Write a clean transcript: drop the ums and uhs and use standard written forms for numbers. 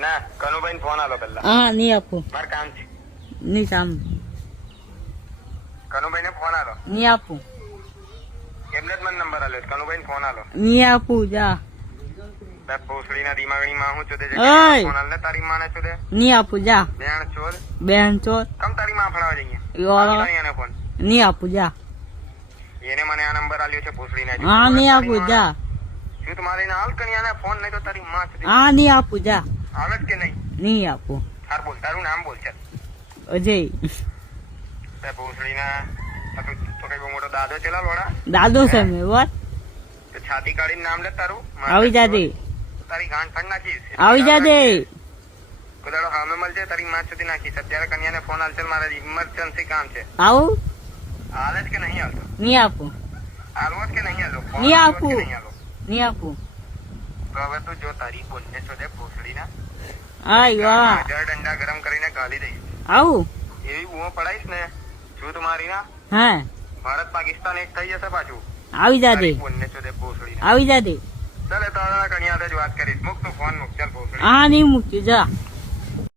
ના કનુભાઈ ને ફોન આલો પેલા. હા નહીં આપું. મારે કામ છે. નહીં સામ. કનુભાઈ ને ફોન આલો. નહીં આપું. એમને જ મને નંબર આલ્યો. કનુભાઈ ને ફોન આલો. નહીં આપું જા. ભોસડી ના દિમાગની માં હું ચોદે ઓય. ફોન આલ ને તારી માં ને ચોદે. નહીં આપું જા. બેન ચોદ. બેન ચોર. કમ તારી માં ફળાવા જઈએ. યોરો. એને ફોન. નહીં આપું જા. એને મને આ નંબર આલ્યો છે ભોસડી ના. હા નહીં આપું જા. શું તમારે ના હાલ કન્યાને ફોન નહીં તો તારી માં ચોદે. હા નહીં આપું જા. આવે જ કે નહીં? નહીં આપું. તાર બોલ, તારું નામ બોલ છે. અજય. તે ભોસડી ના તો કઈ બહુ મોટો દાદો ચેલા લોડા. દાદો છે મેં બોલ. તો છાતી કાઢીને નામ લે તારું. આવી જા દે. તારી ગાંઠ ફાડ નાખીશ. આવી જા દે. કદાડો હામે મળજે તારી માં સુધી નાખીશ. અત્યારે કન્યાને ફોન હાલશે, મારે ઇમરજન્સી કામ છે. આવું. હાલે જ કે નહીં હાલતો? નહીં આપું. હાલવો જ કે નહીં હાલો? નહીં આપું. નહીં હાલો? નહીં આપું. તો હવે તું જો તારી બોલને શોધે ભોસડી ના. હા વાહ. 1000 ડંડા ગરમ કરીને ગાલી દઈશ. આવું. એવી બૂમો પડાઈશ ને જૂથ મારી ના. હા ભારત પાકિસ્તાન એક થઈ જશે પાછું. આવી જા દે. બોલને શોધે ભોસડી ના. આવી જા દે. ચાલે તો કન્યા જ વાત કરીશ. મૂક તું ફોન મૂક. ચાલ ભોસડી. હા નહીં મૂક્યું જા.